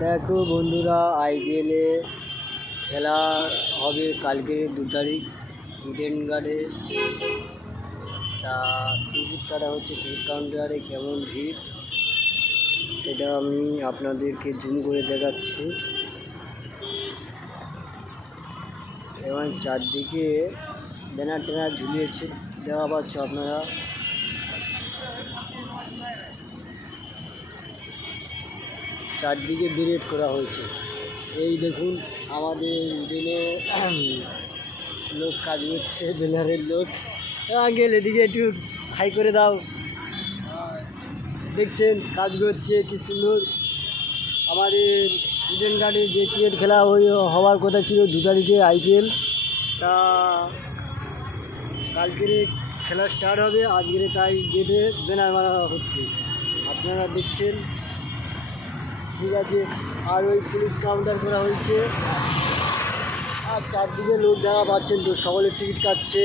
দেখো বন্ধুরা, আইপিএলে খেলা হবে কালকে 2 তারিখ ইডেন গার্ডে। তা টিকিট কাটা হচ্ছে, টিকিট কাউন্টারে কেমন ভিড় সেটা আমি আপনাদেরকে জুম করে দেখাচ্ছি। এবং চারদিকে ব্যানার ট্যানার ঝুলিয়েছে, দেখা পাচ্ছ আপনারা। চারদিকে ব্যারিকেড করা হয়েছে। এই দেখুন আমাদের ইডেনে লোক কাজ করছে, ব্যানারের লোক। আঙ্কেল এদিকে একটু হাই করে দাও। দেখছেন কাজ করছে কি সুন্দর। আমাদের ইডেন গার্ডে যে ক্রিকেট খেলা হওয়ার কথা ছিল 2 তারিখে আইপিএল, তা কালকের খেলা স্টার্ট হবে, আজকের তাই গেটে ব্যানার মারা হচ্ছে, আপনারা দেখছেন। ঠিক আছে, আর ওই পুলিশ কাউন্টার করা হয়েছে, আর চারদিকে লোক দেখা পাচ্ছেন তো, সকলের টিকিট কাটছে।